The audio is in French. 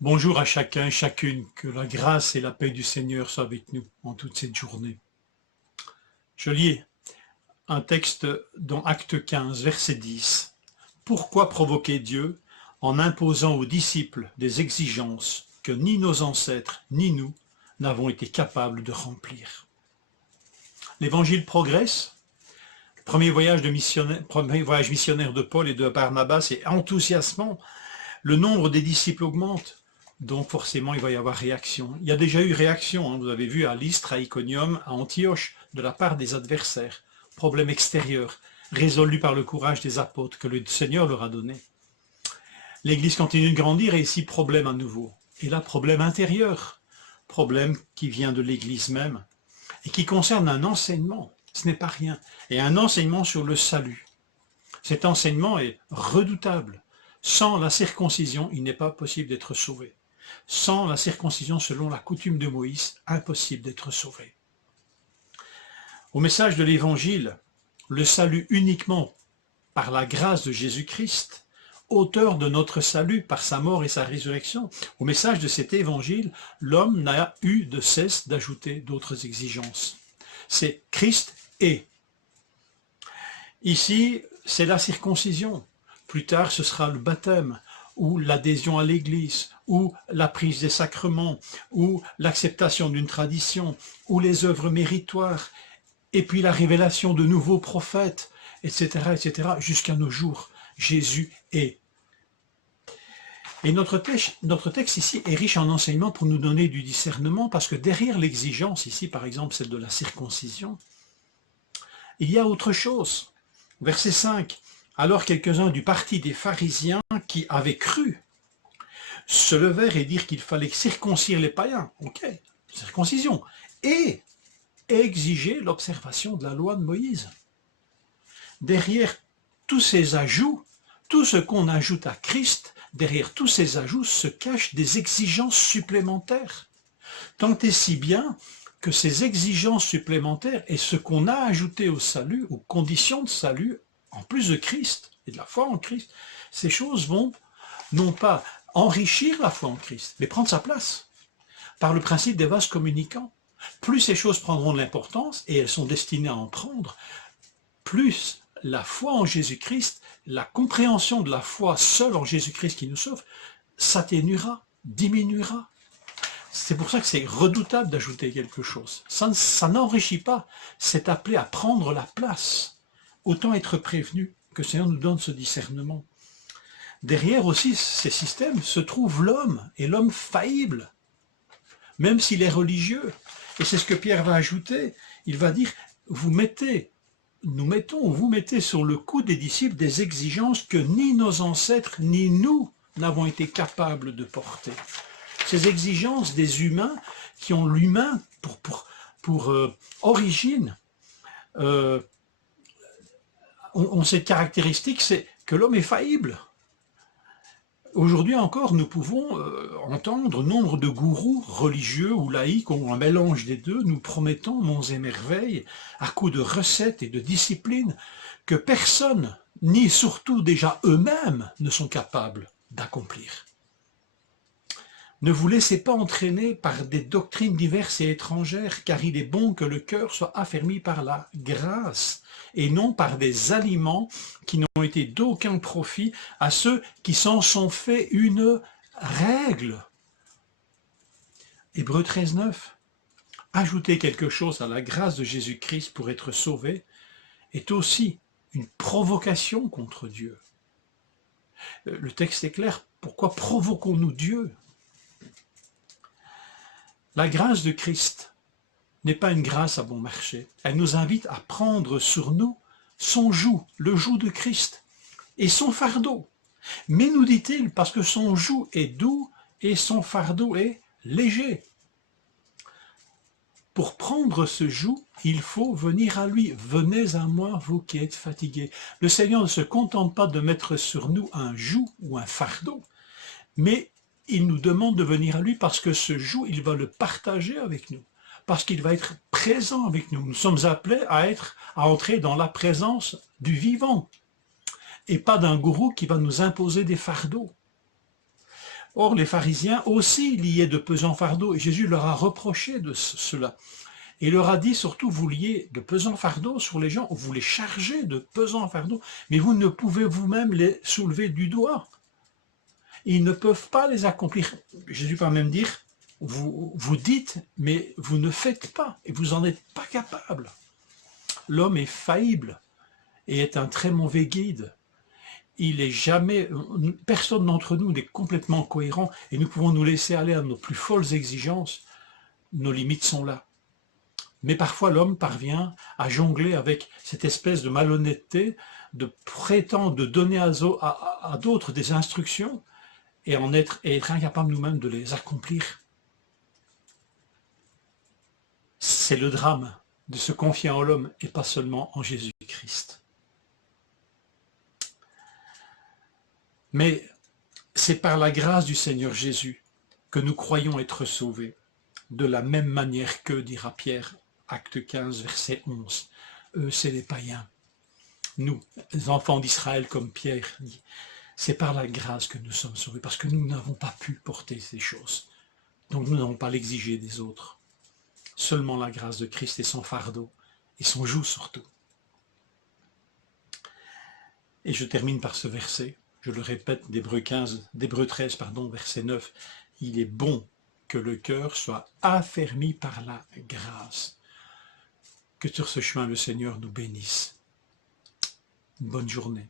Bonjour à chacun, chacune, que la grâce et la paix du Seigneur soient avec nous en toute cette journée. Je lis un texte dans Acte 15, verset 10. Pourquoi provoquer Dieu en imposant aux disciples des exigences que ni nos ancêtres ni nous n'avons été capables de remplir? L'Évangile progresse. Le premier voyage missionnaire de Paul et de Barnabas est enthousiasmant. Le nombre des disciples augmente. Donc forcément, il va y avoir réaction. Il y a déjà eu réaction, vous avez vu à Lystre, à Iconium, à Antioche, de la part des adversaires. Problème extérieur, résolu par le courage des apôtres que le Seigneur leur a donné. L'Église continue de grandir et ici, problème à nouveau. Et là, problème intérieur, problème qui vient de l'Église même et qui concerne un enseignement, ce n'est pas rien, et un enseignement sur le salut. Cet enseignement est redoutable. Sans la circoncision, il n'est pas possible d'être sauvé. Sans la circoncision, selon la coutume de Moïse, impossible d'être sauvé. Au message de l'Évangile, le salut uniquement par la grâce de Jésus-Christ, auteur de notre salut par sa mort et sa résurrection, au message de cet Évangile, l'homme n'a eu de cesse d'ajouter d'autres exigences. C'est Christ est. Ici, c'est la circoncision. Plus tard, ce sera le baptême, ou l'adhésion à l'Église, ou la prise des sacrements, ou l'acceptation d'une tradition, ou les œuvres méritoires, et puis la révélation de nouveaux prophètes, etc., jusqu'à nos jours. Jésus est. Et notre texte ici est riche en enseignements pour nous donner du discernement, parce que derrière l'exigence, ici par exemple celle de la circoncision, il y a autre chose. Verset 5. Alors quelques-uns du parti des pharisiens qui avaient cru se levèrent et dirent qu'il fallait circoncire les païens, ok, circoncision, et exiger l'observation de la loi de Moïse. Derrière tous ces ajouts, tout ce qu'on ajoute à Christ, derrière tous ces ajouts se cachent des exigences supplémentaires. Tant et si bien que ces exigences supplémentaires et ce qu'on a ajouté au salut, aux conditions de salut, en plus de Christ et de la foi en Christ, ces choses vont non pas enrichir la foi en Christ, mais prendre sa place par le principe des vases communicants. Plus ces choses prendront de l'importance, et elles sont destinées à en prendre, plus la foi en Jésus-Christ, la compréhension de la foi seule en Jésus-Christ qui nous sauve, s'atténuera, diminuera. C'est pour ça que c'est redoutable d'ajouter quelque chose. Ça n'enrichit pas, c'est appelé à prendre la place. Autant être prévenu que le Seigneur nous donne ce discernement. Derrière aussi ces systèmes se trouve l'homme, et l'homme faillible, même s'il est religieux. Et c'est ce que Pierre va ajouter. Il va dire, vous mettez sur le cou des disciples des exigences que ni nos ancêtres, ni nous n'avons été capables de porter. Ces exigences des humains qui ont l'humain pour origine, ont cette caractéristique, c'est que l'homme est faillible. Aujourd'hui encore, nous pouvons entendre nombre de gourous religieux ou laïcs, ou un mélange des deux, nous promettant monts et merveilles, à coups de recettes et de disciplines, que personne, ni surtout déjà eux-mêmes, ne sont capables d'accomplir. Ne vous laissez pas entraîner par des doctrines diverses et étrangères, car il est bon que le cœur soit affermi par la grâce, et non par des aliments qui n'ont été d'aucun profit à ceux qui s'en sont fait une règle. Hébreux 13, 9. Ajouter quelque chose à la grâce de Jésus-Christ pour être sauvé est aussi une provocation contre Dieu. Le texte est clair, pourquoi provoquons-nous Dieu ? La grâce de Christ n'est pas une grâce à bon marché. Elle nous invite à prendre sur nous son joug, le joug de Christ, et son fardeau. Mais nous dit-il, parce que son joug est doux et son fardeau est léger. Pour prendre ce joug, il faut venir à lui. Venez à moi, vous qui êtes fatigués. Le Seigneur ne se contente pas de mettre sur nous un joug ou un fardeau, mais il nous demande de venir à lui parce que ce joug, il va le partager avec nous, parce qu'il va être présent avec nous. Nous sommes appelés à entrer dans la présence du vivant, et pas d'un gourou qui va nous imposer des fardeaux. Or, les pharisiens aussi liaient de pesants fardeaux, et Jésus leur a reproché de cela. Et il leur a dit surtout, vous liez de pesants fardeaux sur les gens, vous les chargez de pesants fardeaux, mais vous ne pouvez vous-même les soulever du doigt. Ils ne peuvent pas les accomplir. Jésus peut même dire, vous dites, mais vous ne faites pas, et vous n'en êtes pas capable. L'homme est faillible et est un très mauvais guide. Il est jamais, personne d'entre nous n'est complètement cohérent, et nous pouvons nous laisser aller à nos plus folles exigences. Nos limites sont là. Mais parfois l'homme parvient à jongler avec cette espèce de malhonnêteté, de prétendre de donner à d'autres des instructions et être incapable nous-mêmes de les accomplir. C'est le drame de se confier en l'homme et pas seulement en Jésus-Christ. Mais c'est par la grâce du Seigneur Jésus que nous croyons être sauvés, de la même manière que, dira Pierre, acte 15, verset 11. Eux, c'est les païens. Nous, les enfants d'Israël, comme Pierre dit, c'est par la grâce que nous sommes sauvés, parce que nous n'avons pas pu porter ces choses. Donc nous n'avons pas l'exigé des autres. Seulement la grâce de Christ et son fardeau, et son joug surtout. Et je termine par ce verset, je le répète, d'Hébreux 13, verset 9. Il est bon que le cœur soit affermi par la grâce. Que sur ce chemin le Seigneur nous bénisse. Une bonne journée.